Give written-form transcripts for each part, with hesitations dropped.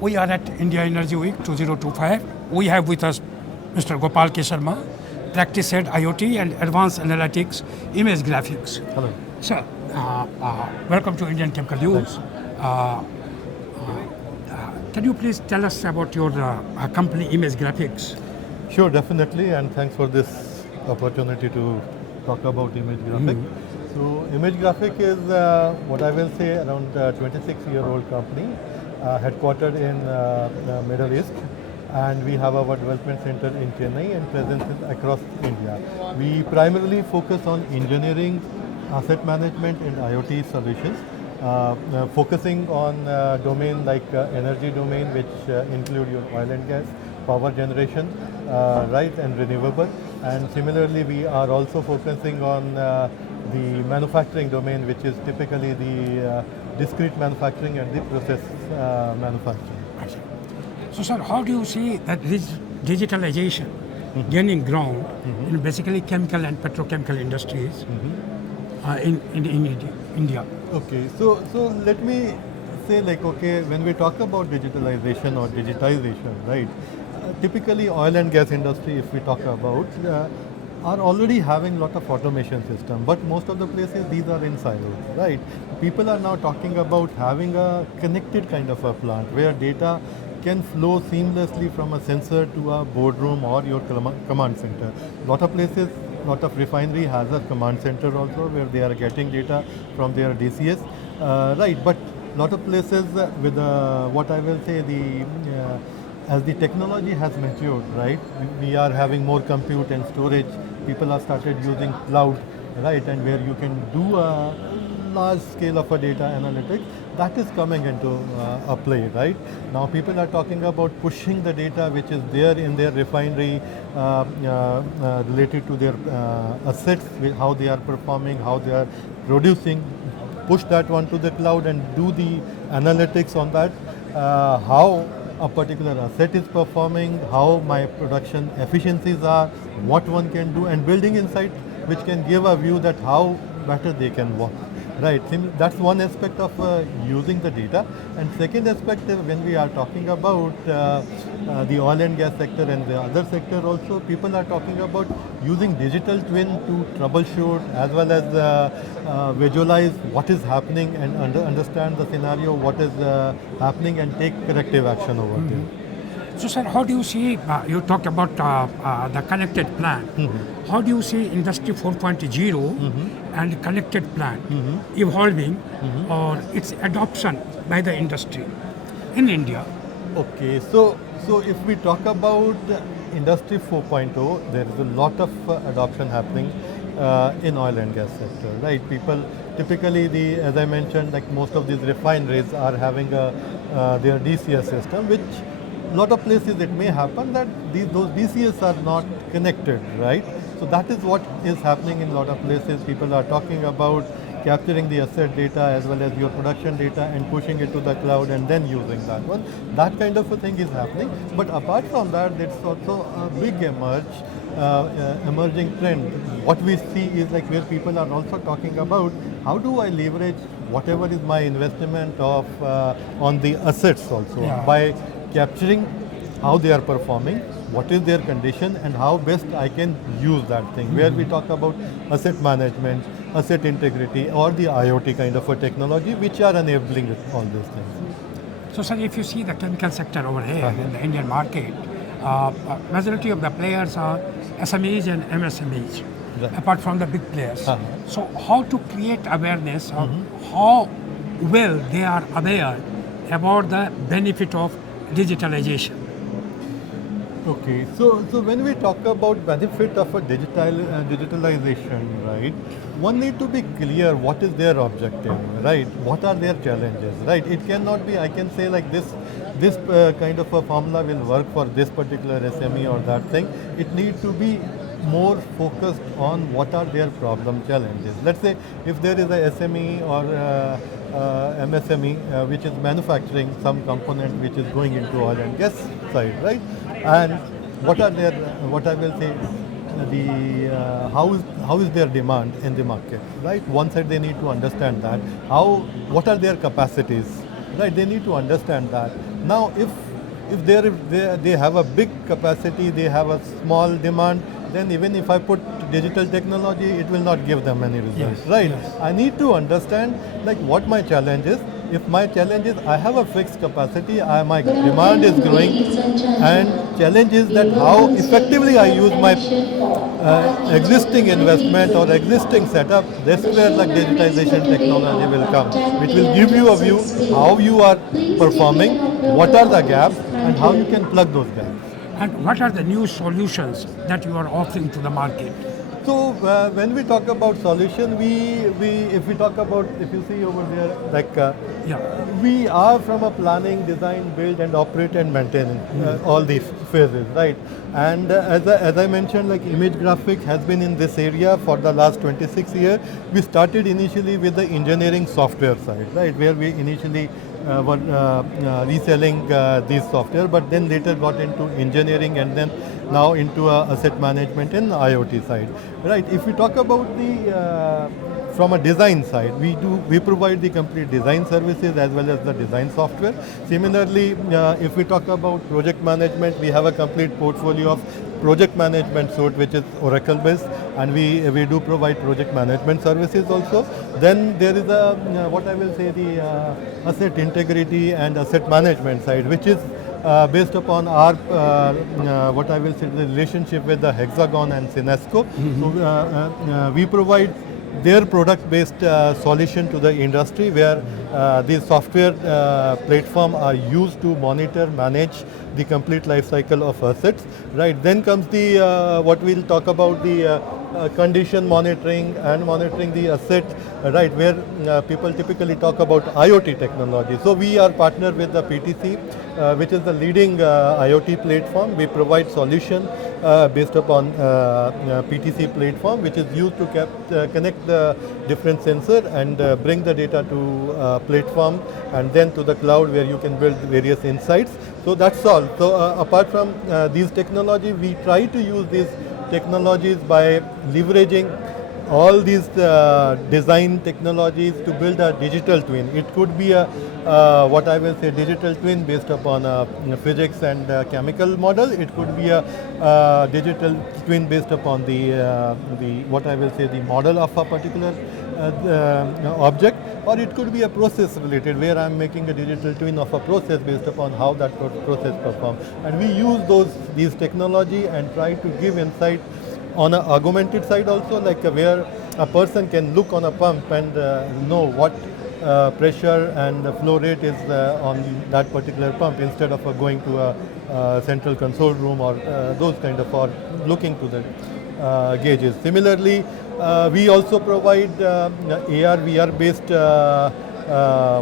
We are at India Energy Week 2025. We have with us Mr. Gopal Sharma, Practice Head IOT and Advanced Analytics ImageGrafix. Hello. Sir, welcome to Indian Chemical News. Can you please tell us about your company ImageGrafix? Sure, definitely, and thanks for this opportunity to talk about ImageGrafix. So, ImageGrafix is what I will say around 26-year-old company, headquartered in the Middle East, and we have our development center in Chennai and presence across India. We primarily focus on engineering, asset management, and IoT solutions. Focusing on domain like energy domain, which include your oil and gas, power generation, right, and renewable. And similarly, we are also focusing on the manufacturing domain, which is typically the discrete manufacturing and the process manufacturing. I see. So, sir, how do you see that digitalization gaining ground in basically chemical and petrochemical industries in India? Okay, so let me say, like, okay, when we talk about digitalization or digitization, right, typically oil and gas industry, if we talk about, are already having a lot of automation system, but most of the places these are in silos, right? People are now talking about having a connected kind of a plant where data can flow seamlessly from a sensor to a boardroom or your command center. Lot of places, lot of refinery has a command center also where they are getting data from their DCS, right? But lot of places with what I will say as the technology has matured, right? We are having more compute and storage. People have started using cloud, right? And where you can do a large scale of a data analytics, that is coming into a play, right? Now people are talking about pushing the data which is there in their refinery related to their assets, how they are performing, how they are producing, push that one to the cloud and do the analytics on that, how a particular asset is performing, how my production efficiencies are, what one can do, and building insight which can give a view that how better they can work. Right, that's one aspect of using the data. And second aspect, when we are talking about the oil and gas sector and the other sector also, people are talking about using digital twin to troubleshoot as well as visualize what is happening and understand the scenario, what is happening, and take corrective action over there. So, sir, how do you see, you talked about the connected plant. How do you see Industry 4.0 and connected plant evolving or its adoption by the industry in India? Okay, so if we talk about Industry 4.0, there is a lot of adoption happening in oil and gas sector, right? People typically, as I mentioned, like most of these refineries are having their DCS system, which lot of places it may happen that those DCS are not connected, right? So that is what is happening in a lot of places. People are talking about capturing the asset data as well as your production data and pushing it to the cloud and then using that one. That kind of a thing is happening. But apart from that, there's also a big emerging trend. What we see is like where people are also talking about how do I leverage whatever is my investment of on the assets also by capturing how they are performing, what is their condition, and how best I can use that thing. Where we talk about asset management, asset integrity, or the IoT kind of a technology, which are enabling all these things. So, sir, if you see the chemical sector over here in the Indian market, majority of the players are SMEs and MSMEs, apart from the big players. So, how to create awareness of how well they are aware about the benefit of digitalization? Okay, so when we talk about benefit of a digitalization, right, one need to be clear what is their objective, right? What are their challenges, right? It cannot be, I can say like this kind of a formula will work for this particular SME or that thing. It needs to be more focused on what are their problem challenges. Let's say if there is a SME or MSME which is manufacturing some component which is going into oil and gas side, right? And what are their, what I will say, how is their demand in the market, right? One side they need to understand that what are their capacities, right? They need to understand that. Now, if they have a big capacity, they have a small demand, then even if I put digital technology, it will not give them any results, Yes, right? yes. I need to understand like what my challenge is. If my challenge is I have a fixed capacity, my demand is growing, and challenge is that how effectively I use my existing investment or existing setup, that's where like digitization technology will come, which will give you a view how you are performing, what are the gaps, and how you can plug those gaps. And what are the new solutions that you are offering to the market? So when we talk about solution, if we talk about, if you see over there, like Yeah. we are from a planning, design, build, and operate and maintain all these phases, right? And as I mentioned, like ImageGrafix has been in this area for the last 26 years. We started initially with the engineering software side, right, where we initially were reselling these software, but then later got into engineering and then now into asset management and IoT side, right? If we talk about the from a design side, we provide the complete design services as well as the design software. Similarly, if we talk about project management, we have a complete portfolio of project management suite which is Oracle based, and we do provide project management services also. Then there is a what I will say the asset integrity and asset management side, which is based upon our what I will say the relationship with the Hexagon and Cinesco. So we provide their product-based solution to the industry, where these software platform are used to monitor, manage the complete life cycle of assets. Right. Then comes the what we'll talk about the condition monitoring and monitoring the asset. Right, where people typically talk about IoT technology. So we are partnered with the PTC, which is the leading IoT platform. We provide solution based upon PTC platform, which is used to connect the different sensor and bring the data to platform and then to the cloud, where you can build various insights. So that's all. So apart from these technology, we try to use these technologies by leveraging all these design technologies to build a digital twin. It could be a what I will say digital twin based upon physics and chemical model. It could be a digital twin based upon the what I will say the model of a particular object, or it could be a process related, where I'm making a digital twin of a process based upon how that process performs. And we use these technology and try to give insight on an augmented side also, like where a person can look on a pump and know what pressure and flow rate is on that particular pump, instead of going to a central control room or those kind of, or looking to the gauges. Similarly, we also provide AR, VR based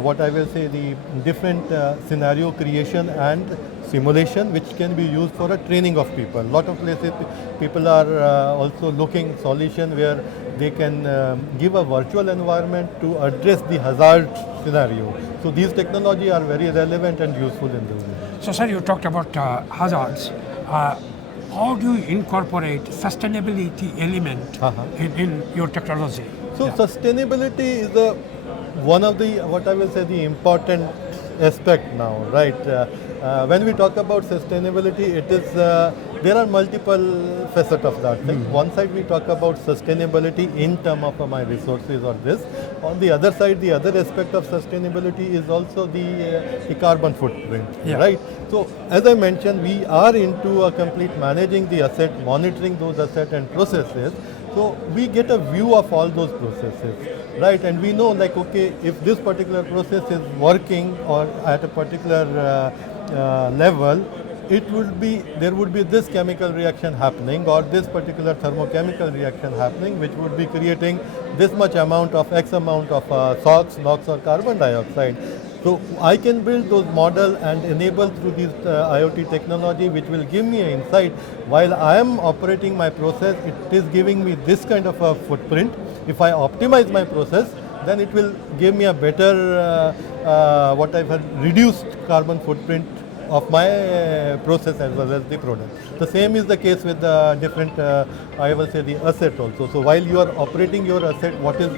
what I will say the different scenario creation and simulation, which can be used for a training of people. A lot of places people are also looking solution where they can give a virtual environment to address the hazard scenario. So these technology are very relevant and useful in this way. So, sir, you talked about hazards. How do you incorporate sustainability element in your technology? So sustainability is one of the, what I will say, the important aspect now, right? When we talk about sustainability, it is there are multiple facets of that. One side we talk about sustainability in terms of my resources or this. On the other side, the other aspect of sustainability is also the carbon footprint, right? So as I mentioned, we are into a complete managing the asset, monitoring those assets and processes. So we get a view of all those processes, right? And we know, like, okay, if this particular process is working or at a particular level, there would be this chemical reaction happening, or this particular thermochemical reaction happening, which would be creating this much amount of X amount of SOx, NOx, or carbon dioxide. So I can build those model and enable through this IoT technology, which will give me an insight. While I am operating my process, it is giving me this kind of a footprint. If I optimize my process, then it will give me a better, what I've reduced carbon footprint of my process as well as the product. The same is the case with the different, I will say, the asset also. So while you are operating your asset, what is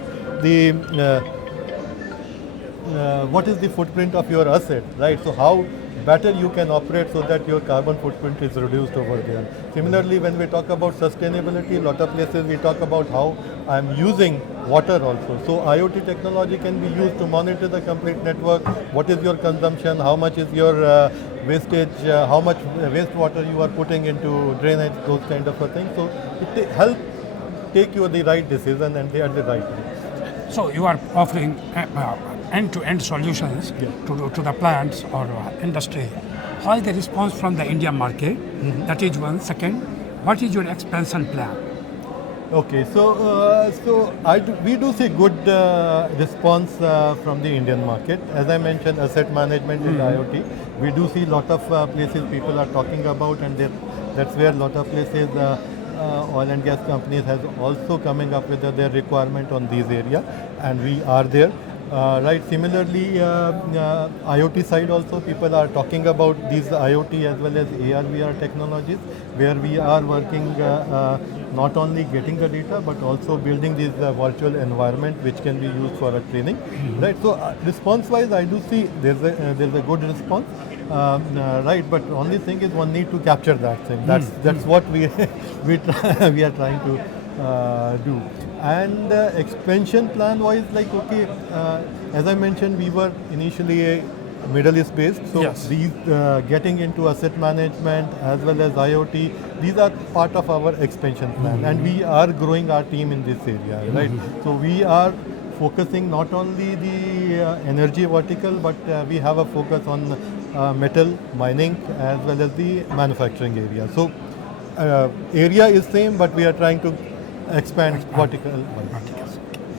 the footprint of your asset, right? So how better you can operate so that your carbon footprint is reduced over there. Similarly, when we talk about sustainability, a lot of places we talk about how I'm using water also. So IoT technology can be used to monitor the complete network. What is your consumption? How much is your wastage? How much wastewater you are putting into drainage? Those kind of a thing. So it helps take you the right decision and at the right time. So you are offering end-to-end solutions to the plants or industry. How is the response from the Indian market? That is one. Second, what is your expansion plan? Okay, so we do see good response from the Indian market. As I mentioned, asset management in IoT. We do see a lot of places people are talking about, and that's where a lot of places oil and gas companies has also coming up with their requirement on these areas, and we are there. Right. Similarly, IoT side also people are talking about these IoT as well as AR/VR technologies, where we are working not only getting the data but also building this virtual environment which can be used for a training. Right. So response-wise, I do see there's a good response. Right. But only thing is one need to capture that thing. That's what we we are trying to do. And expansion plan wise, like as I mentioned, we were initially a Middle East based, so these getting into asset management as well as IoT, these are part of our expansion plan, and we are growing our team in this area, right? So we are focusing not only the energy vertical, but we have a focus on metal mining as well as the manufacturing area. So area is same, but we are trying to expand vertical.